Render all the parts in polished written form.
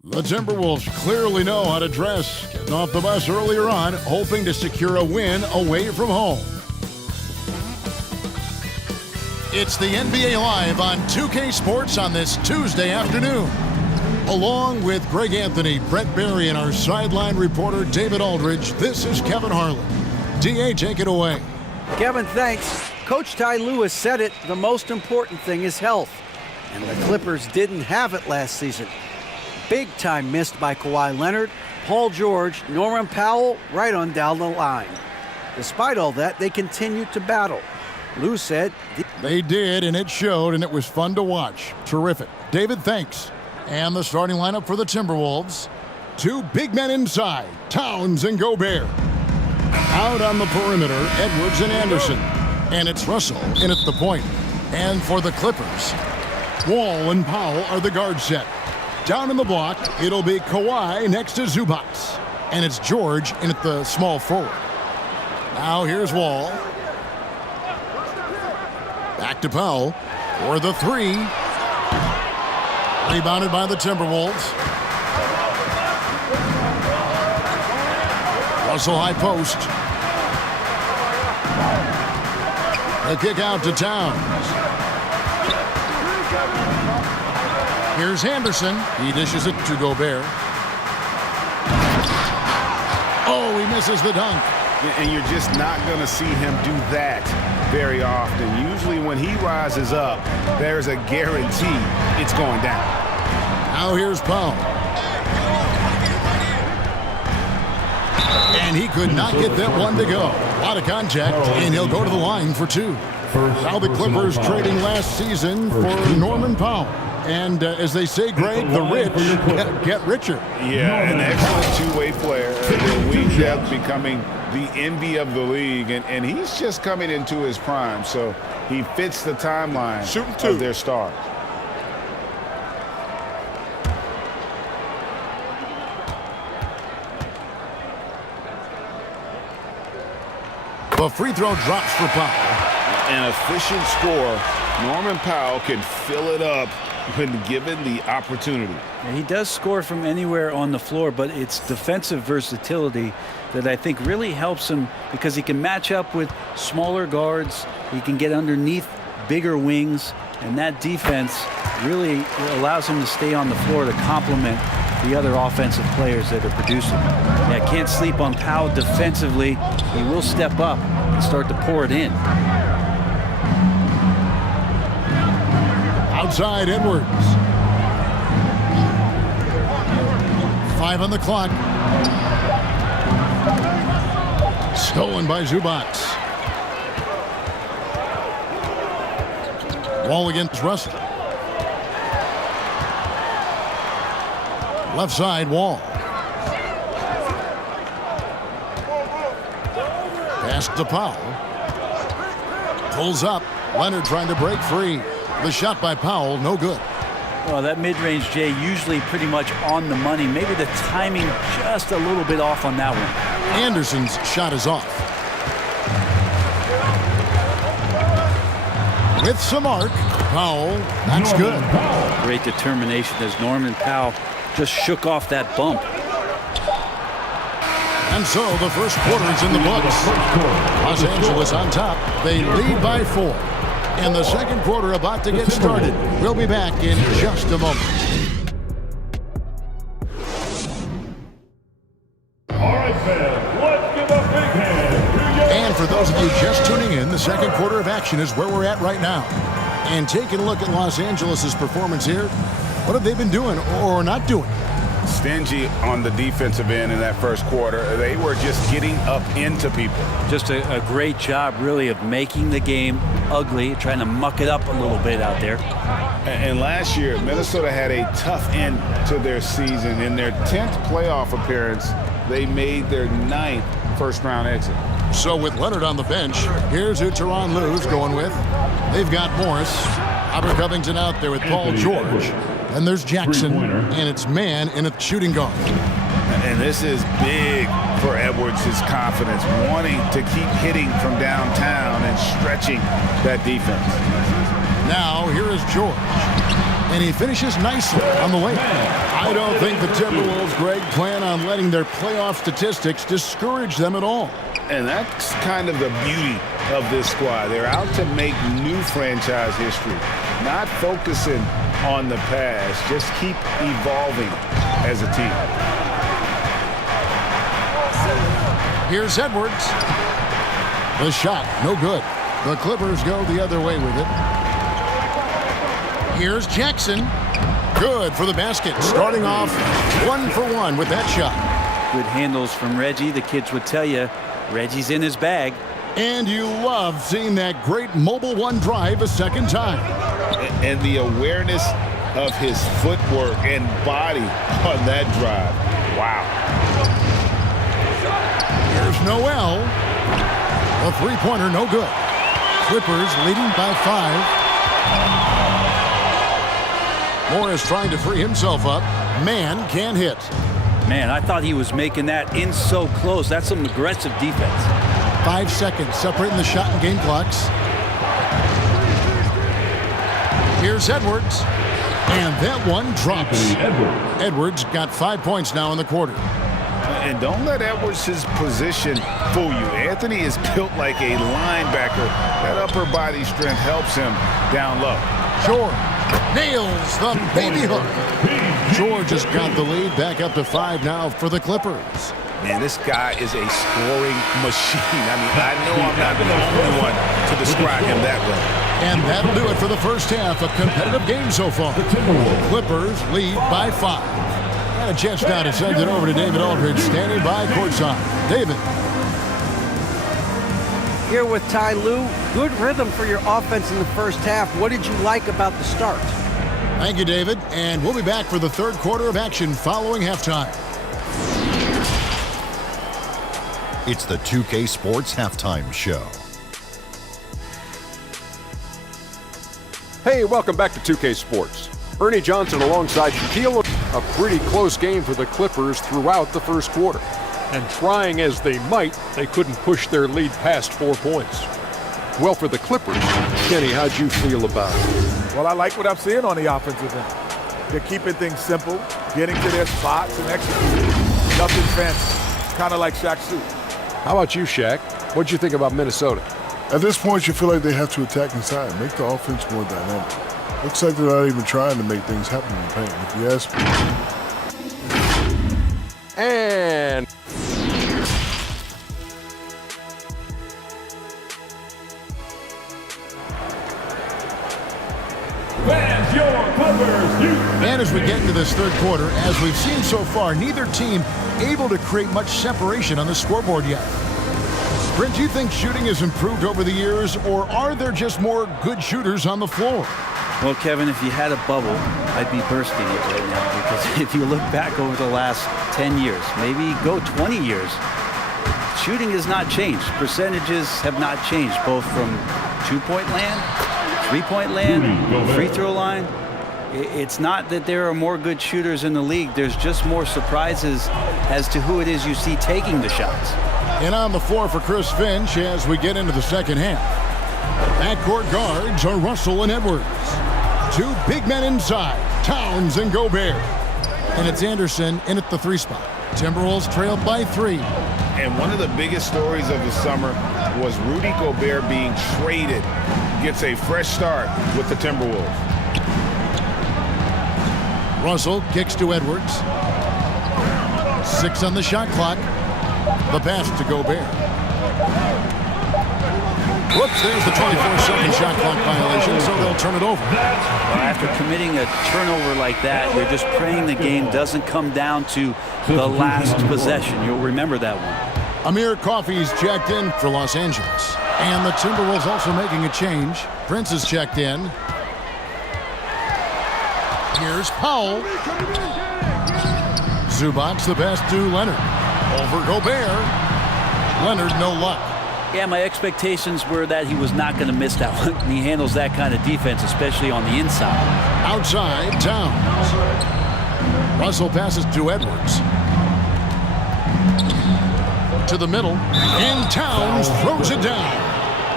The Timberwolves clearly know how to dress. Getting off the bus earlier on, hoping to secure a win away from home. It's the NBA Live on 2K Sports on this Tuesday afternoon. Along with Greg Anthony, Brett Barry, and our sideline reporter David Aldridge, this is Kevin Harlan. DA, take it away. Kevin, thanks. Coach Ty Lewis said it, the most important thing is health. And the Clippers didn't have it last season. Big time missed by Kawhi Leonard, Paul George, Norman Powell, right on down the line. Despite all that, they continued to battle. Lou said they did, and it showed, and it was fun to watch. Terrific. David, thanks. And the starting lineup for the Timberwolves. Two big men inside, Towns and Gobert. Out on the perimeter, Edwards and Anderson. And it's Russell in at the point. And for the Clippers, Wall and Powell are the guard set. Down in the block, it'll be Kawhi next to Zubac. And it's George in at the small forward. Now here's Wall. Back to Powell for the three. Rebounded by the Timberwolves. Russell high post. The kick out to Towns. Here's Anderson. He dishes it to Gobert. Oh, he misses the dunk. And you're just not going to see him do that very often. Usually when he rises up, there's a guarantee it's going down. Now here's Powell. And he could not get that one to go. A lot of contact, and he'll go to the line for two. Now the Clippers trading last season for Norman Powell. And as they say, Greg, the rich get richer. Yeah, an excellent two-way player. The wing depth becoming the envy of the league, and he's just coming into his prime, so he fits the timeline of their stars. The free throw drops for Powell. An efficient score. Norman Powell can fill it up when given the opportunity. He does score from anywhere on the floor, but it's defensive versatility that I think really helps him because he can match up with smaller guards. He can get underneath bigger wings, and that defense really allows him to stay on the floor to complement the other offensive players that are producing. Yeah, can't sleep on Powell defensively. He will step up and start to pour it in. Outside Edwards. 5 on the clock. Stolen by Zubac. Wall against Russell. Left side, Wall. Pass to Powell. Pulls up. Leonard trying to break free. The shot by Powell, no good. Well, that mid-range, Jay, usually pretty much on the money. Maybe the timing just a little bit off on that one. Anderson's shot is off. With some arc, Powell, that's good. Great determination as Norman Powell just shook off that bump. And so the first quarter is in the books. Los Angeles on top. They lead by 4. And the second quarter about to get started. We'll be back in just a moment. All right, fans, let's give a big hand to And for those of you just tuning in, the second quarter of action is where we're at right now. And taking a look at Los Angeles' performance here, what have they been doing or not doing? Stingy on the defensive end in that first quarter. They were just getting up into people. Just a great job, really, of making the game ugly, trying to muck it up a little bit out there. And last year, Minnesota had a tough end to their season. In their 10th playoff appearance, they made their 9th first-round exit. So with Leonard on the bench, here's who Tyronn Lue's going with. They've got Morris, Robert Covington out there with Paul George. And there's Jackson, and it's man in a shooting guard. And this is big for Edwards' confidence, wanting to keep hitting from downtown and stretching that defense. Now, here is George. And he finishes nicely on the way. I don't think the Timberwolves, Greg, plan on letting their playoff statistics discourage them at all. And that's kind of the beauty of this squad. They're out to make new franchise history, not focusing on the past. Just keep evolving as a team. Here's Edwards. The shot, no good. The Clippers go the other way with it. Here's Jackson. Good for the basket. Starting off 1 for 1 with that shot. Good handles from Reggie. The kids would tell you Reggie's in his bag. And you love seeing that great mobile one drive a second time. And the awareness of his footwork and body on that drive. Wow. Here's Noel. A three-pointer, no good. Clippers leading by 5. Morris trying to free himself up. Man can't hit. Man, I thought he was making that in so close. That's some aggressive defense. 5 seconds separating the shot and game clocks. Here's Edwards. And that one drops. Edwards got 5 points now in the quarter. And don't let Edwards' position fool you. Anthony is built like a linebacker. That upper body strength helps him down low. George nails the baby hook. George has got the lead back up to 5 now for the Clippers. Man, this guy is a scoring machine. I mean, I know I'm not the only one to describe him that way. And that'll do it for the first half. A competitive game so far. Clippers lead by 5. And a chance now to send it over to David Aldridge, standing by courtside. David. Here with Ty Lue, good rhythm for your offense in the first half. What did you like about the start? Thank you, David. And we'll be back for the third quarter of action following halftime. It's the 2K Sports Halftime Show. Hey, welcome back to 2K Sports. Ernie Johnson alongside Shaquille. A pretty close game for the Clippers throughout the first quarter. And trying as they might, they couldn't push their lead past 4 points. Well, for the Clippers, Kenny, how'd you feel about it? Well, I like what I'm seeing on the offensive end. They're keeping things simple, getting to their spots and executing. Nothing fancy, kind of like Shaq's suit. How about you, Shaq? What'd you think about Minnesota? At this point, you feel like they have to attack inside, make the offense more dynamic. Looks like they're not even trying to make things happen in the paint, if you ask me. And Fans, your Clippers. And as we get into this third quarter, as we've seen so far, neither team able to create much separation on the scoreboard yet. Brent, do you think shooting has improved over the years, or are there just more good shooters on the floor? Well, Kevin, if you had a bubble, I'd be bursting it right now, because if you look back over the last 10 years, maybe go 20 years, shooting has not changed. Percentages have not changed, both from two-point land, three-point land, free throw line. It's not that there are more good shooters in the league. There's just more surprises as to who it is you see taking the shots. And on the floor for Chris Finch as we get into the second half. Backcourt guards are Russell and Edwards. 2 big men inside, Towns and Gobert. And it's Anderson in at the 3 spot. Timberwolves trailed by 3. And one of the biggest stories of the summer was Rudy Gobert being traded. Gets a fresh start with the Timberwolves. Russell kicks to Edwards. 6 on the shot clock. The pass to Gobert. Whoops, there's the 24-second shot clock violation, so they'll turn it over. Well, after committing a turnover like that, you're just praying the game doesn't come down to the last possession. You'll remember that one. Amir Coffey's checked in for Los Angeles. And the Timberwolves also making a change. Prince is checked in. Here's Powell. Zubac's the pass to Leonard. Over Gobert. Leonard, no luck. Yeah, my expectations were that he was not going to miss that one. He handles that kind of defense, especially on the inside. Outside, Towns. Russell passes to Edwards. To the middle. And Towns throws it down.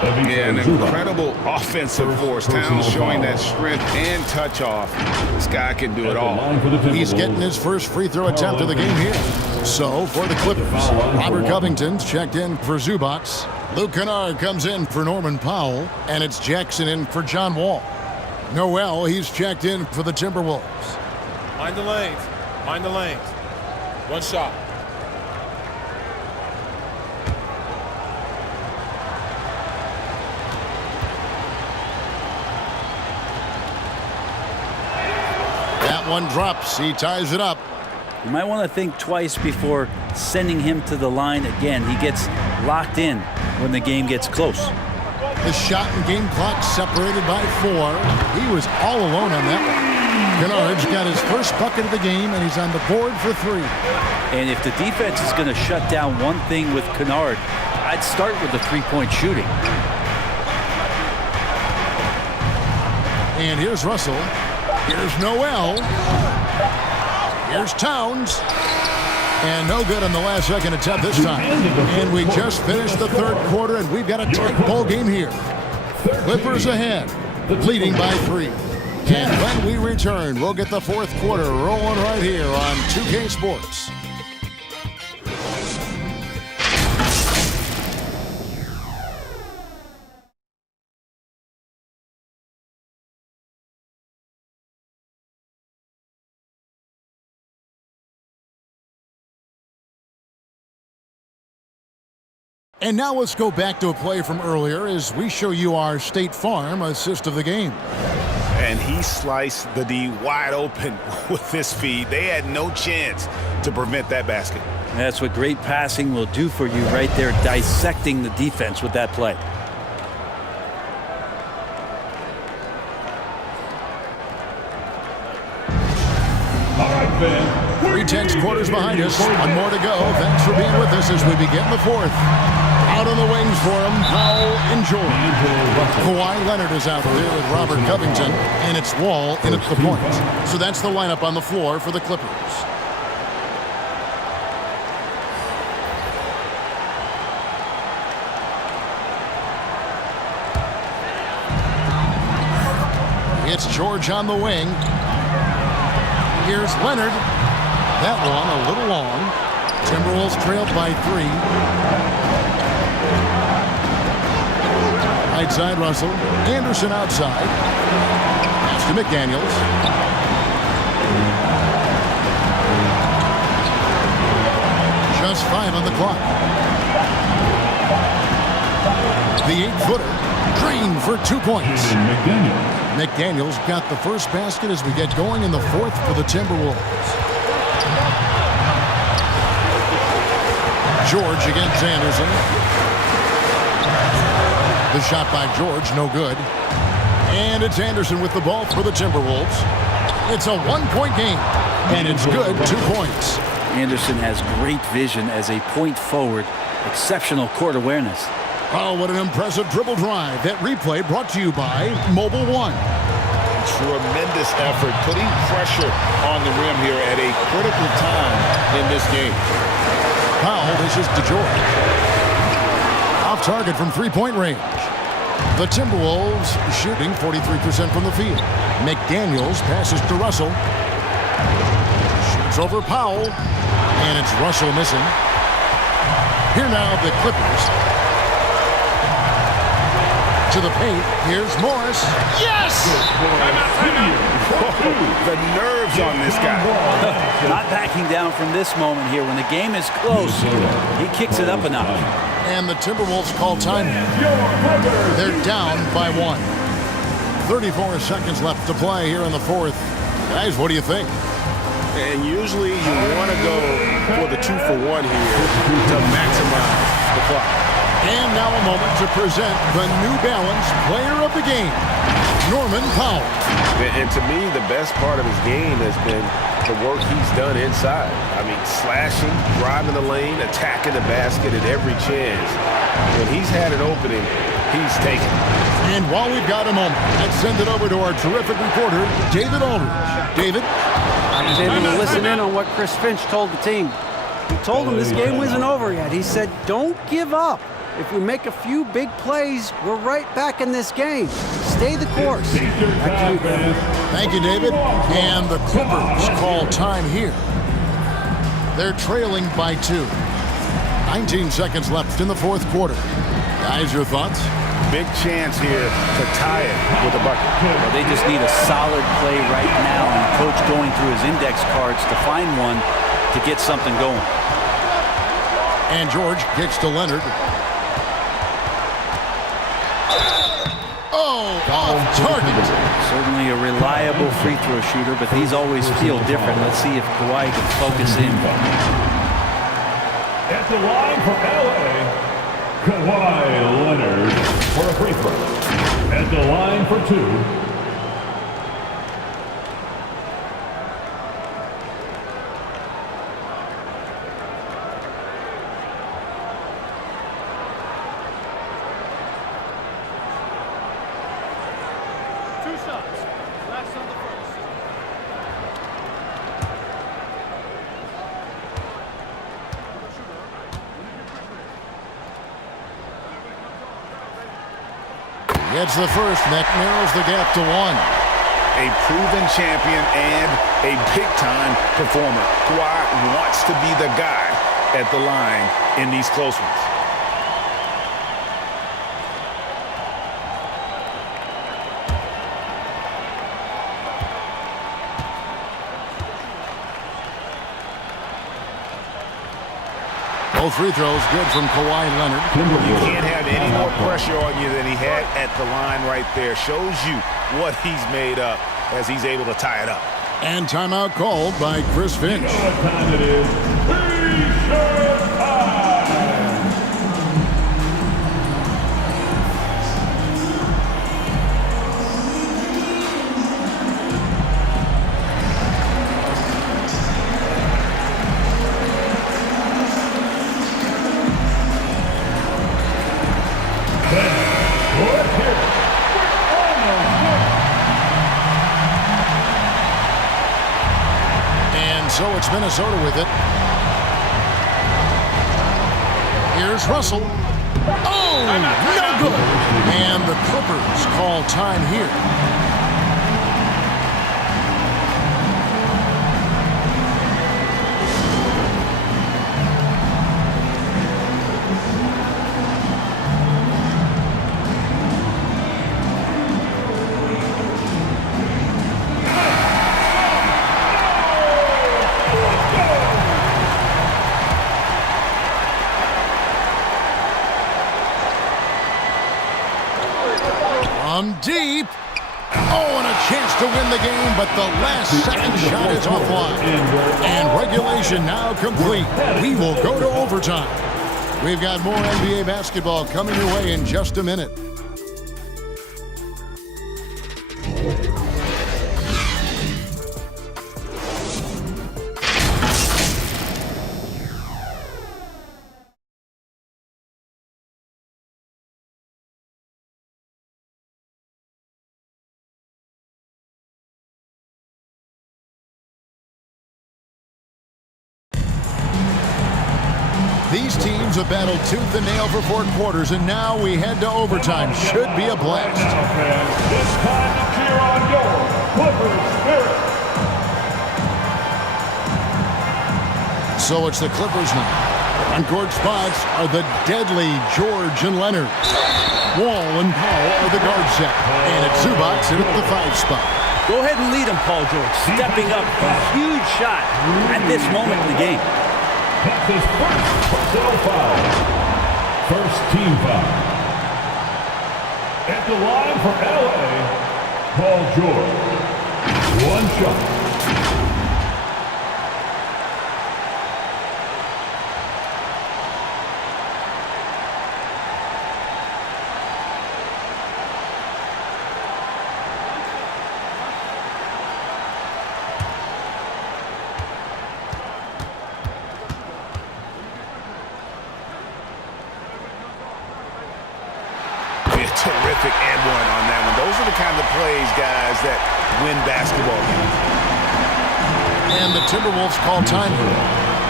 Yeah, an incredible offensive force. Towns showing that strength and touch off. This guy can do it all. He's getting his first free throw attempt of the game here. So, for the Clippers, Robert Covington's checked in for Zubats. Luke Kennard comes in for Norman Powell. And it's Jackson in for John Wall. Noel, he's checked in for the Timberwolves. Mind the lanes. Mind the lanes. One shot. That one drops. He ties it up. You might want to think twice before sending him to the line again. He gets locked in when the game gets close. The shot and game clock separated by 4. He was all alone on that one. Kennard's got his first bucket of the game, and he's on the board for 3. And if the defense is going to shut down one thing with Kennard, I'd start with the three-point shooting. And here's Russell. Here's Noel. Here's Towns. And no good on the last second attempt this time. And we just finished the third quarter, and we've got a tight ball game here. Clippers ahead, leading by 3. And when we return, we'll get the fourth quarter rolling right here on 2K Sports. And now let's go back to a play from earlier as we show you our State Farm assist of the game. And he sliced the D wide open with this feed. They had no chance to prevent that basket. That's what great passing will do for you right there, dissecting the defense with that play. All right, fans. 3 quarters behind us. One more to go. Thanks for being with us as we begin the fourth. Out on the wings for him, Powell and George. Kawhi Leonard is out there with Robert Covington, and it's Wall in at the point. So that's the lineup on the floor for the Clippers. It's George on the wing. Here's Leonard. That one a little long. Timberwolves trailed by 3. Right side, Russell. Anderson outside. Pass to McDaniels. Just 5 on the clock. The 8-footer. Green for 2 points. McDaniels got the first basket as we get going in the fourth for the Timberwolves. George against Anderson. The shot by George, no good. And it's Anderson with the ball for the Timberwolves. It's a 1-point game, and it's good, 2 points. Anderson has great vision as a point forward, exceptional court awareness. Oh, what an impressive dribble drive. That replay brought to you by Mobile One. Tremendous effort, putting pressure on the rim here at a critical time in this game. Powell dishes to George. Off target from 3-point range. The Timberwolves shooting 43% from the field. McDaniels passes to Russell. Shoots over Powell. And it's Russell missing. Here now the Clippers. To the paint. Here's Morris. Yes! The nerves on this guy. Not backing down from this moment here. When the game is close, he kicks it up a notch. And the Timberwolves call time. They're down by 1. 34 seconds left to play here in the fourth. Guys, what do you think? And usually you want to go for the 2-for-1 here to maximize the clock. And now a moment to present the New Balance Player of the Game, Norman Powell. And to me, the best part of his game has been the work he's done inside. I mean, slashing, driving the lane, attacking the basket at every chance. When he's had an opening, he's taken it. And while we've got a moment, let's send it over to our terrific reporter, David Aldridge. David? I was able to listen in on what Chris Finch told the team. He told them this game wasn't over yet. He said, don't give up. If we make a few big plays, we're right back in this game. Stay the course. Back to you, Kevin. Thank you, David. And the Clippers call time here. They're trailing by 2. 19 seconds left in the fourth quarter. Guys, your thoughts? Big chance here to tie it with a bucket. Well, they just need a solid play right now, and Coach going through his index cards to find one to get something going. And George gets to Leonard. Oh, off target. Certainly a reliable free throw shooter, but these always feel different. Let's see if Kawhi can focus in. At the line for LA, Kawhi Leonard for a free throw. At the line for 2. Gets the first, and that narrows the gap to 1. A proven champion and a big-time performer. Kawhi wants to be the guy at the line in these close ones. Both free throws good from Kawhi Leonard. You can't have any more pressure on you than he had at the line right there. Shows you what he's made up as he's able to tie it up. And timeout called by Chris Finch. You know what time it is? T-shirt time! So it's Minnesota with it. Here's Russell. Oh, no good. And the Clippers call time here. Deep. Oh, and a chance to win the game, but the last second shot is offline. And regulation now complete. We will go to overtime. We've got more NBA basketball coming your way in just a minute. These teams have battled tooth and nail for 4 quarters, and now we head to overtime. Should be a blast. It's time to cheer on your Clippers spirit. So it's the Clippers now. On-court spots are the deadly George and Leonard. Wall and Powell are the guard set. And it's Zubac in at the 5 spot. Go ahead and lead him, Paul George. Stepping up, a huge shot at this moment in the game. That's his first personal foul. First team foul. At the line for LA, Paul George. 1 shot. Terrific and one on that one. Those are the kind of plays, guys, that win basketball games. And the Timberwolves call time here.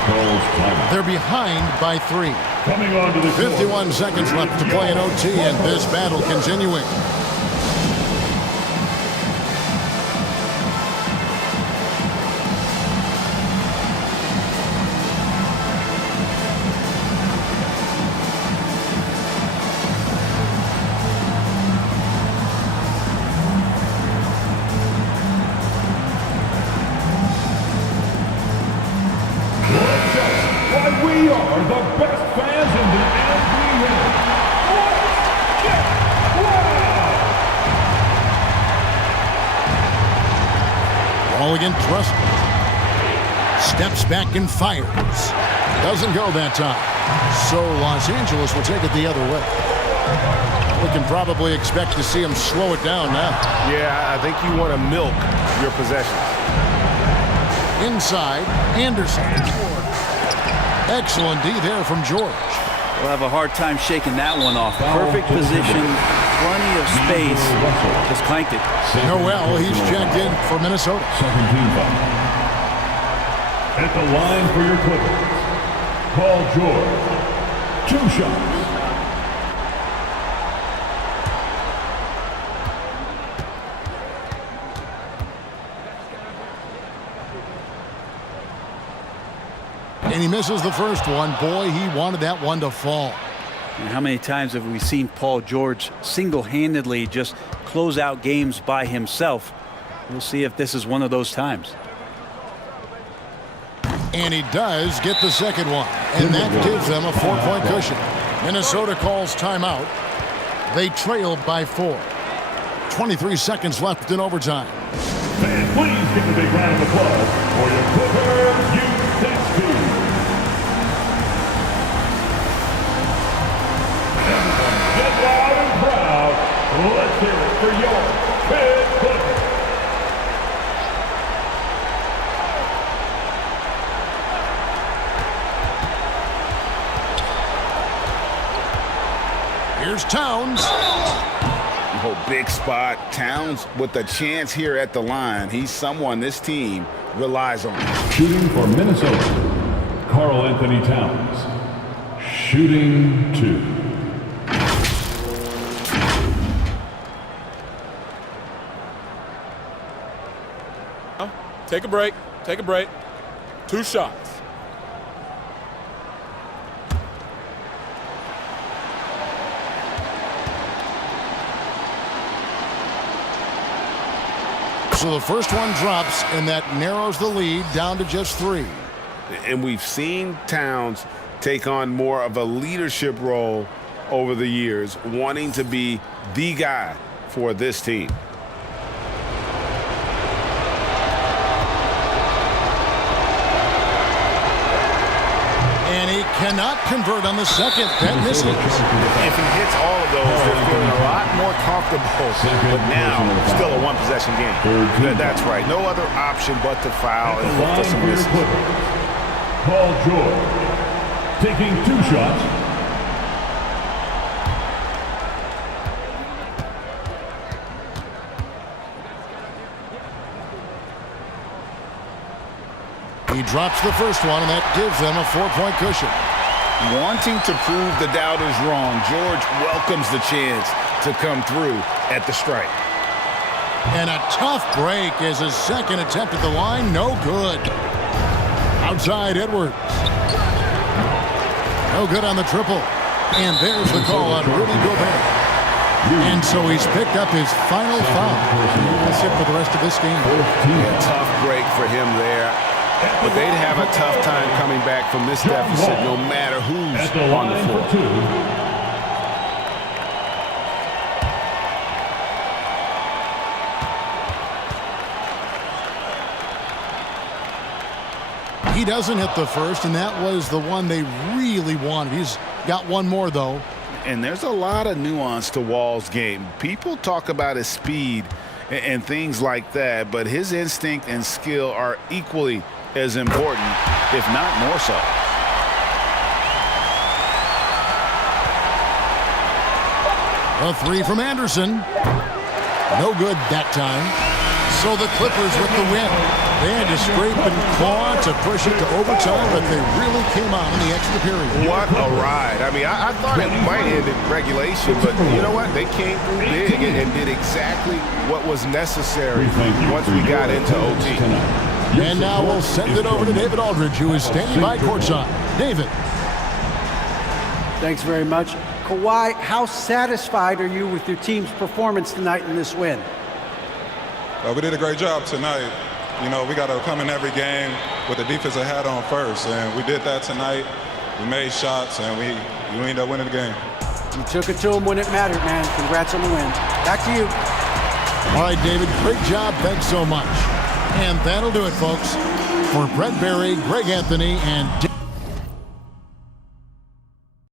calls timeout. They're behind by 3. Coming on to the 51 seconds left to play in OT, and this battle continuing. We are the best fans in the NBA. Let's get wild! Ball against Russell. Steps back and fires. Doesn't go that time. So Los Angeles will take it the other way. We can probably expect to see him slow it down now. Yeah, I think you want to milk your possessions. Inside, Anderson. Excellent D there from George. We'll have a hard time shaking that one off. Perfect position, plenty of space. Just clanked it. Noel, he's checked in for Minnesota. Second team foul. At the line for your Clippers, Paul George. 2 shots. And he misses the first one. Boy, he wanted that one to fall. And how many times have we seen Paul George single-handedly just close out games by himself? We'll see if this is one of those times. And he does get the second one. And that gives them a 4-point cushion. Minnesota calls timeout. They trail by 4. 23 seconds left in overtime. And please give a big round of applause for your Clippers youth team. Get loud and proud. Let's hear it for your Big Clippers. Here's Towns. Oh, big spot. Towns with a chance here at the line. He's someone this team relies on. Shooting for Minnesota, Karl Anthony Towns. Shooting 2. Take a break. Take a break. 2 shots. So the first one drops, and that narrows the lead down to just 3. And we've seen Towns take on more of a leadership role over the years, wanting to be the guy for this team. And he cannot convert on the second. That misses. If he hits all of those, they're feeling a lot more comfortable. But now, still a one-possession game. That's right. No other option but to foul and look for some misses. Paul George taking 2 shots. He drops the first one, and that gives them a 4-point cushion. Wanting to prove the doubters wrong, George welcomes the chance to come through at the strike. And a tough break as his second attempt at the line, no good. Outside Edwards. No good on the triple. And there's the call on Rudy Gobert. And so he's picked up his final foul. He'll sit for the rest of this game. Yeah, tough break for him there. But they'd have a tough time coming back from this deficit no matter who's on the floor. He doesn't hit the first, and that was the one they really wanted. He's got one more, though. And there's a lot of nuance to Wall's game. People talk about his speed and things like that, but his instinct and skill are equally as important, if not more so. A 3 from Anderson. No good that time. So the Clippers with the win. They had to scrape and claw to push it to overtime, but they really came out in the extra period. What a ride. I mean, I thought it might end in regulation, but you know what? They came through big and did exactly what was necessary once we got into OT. And now we'll send it over to David Aldridge, who is standing by courtside. David. Thanks very much. Kawhi, how satisfied are you with your team's performance tonight in this win? We did a great job tonight. You know, we got to come in every game with the defensive hat on first, and we did that tonight. We made shots, and we ended up winning the game. You took it to them when it mattered, man. Congrats on the win. Back to you. All right, David, great job. Thanks so much. And that'll do it, folks. For Brent Berry, Greg Anthony, and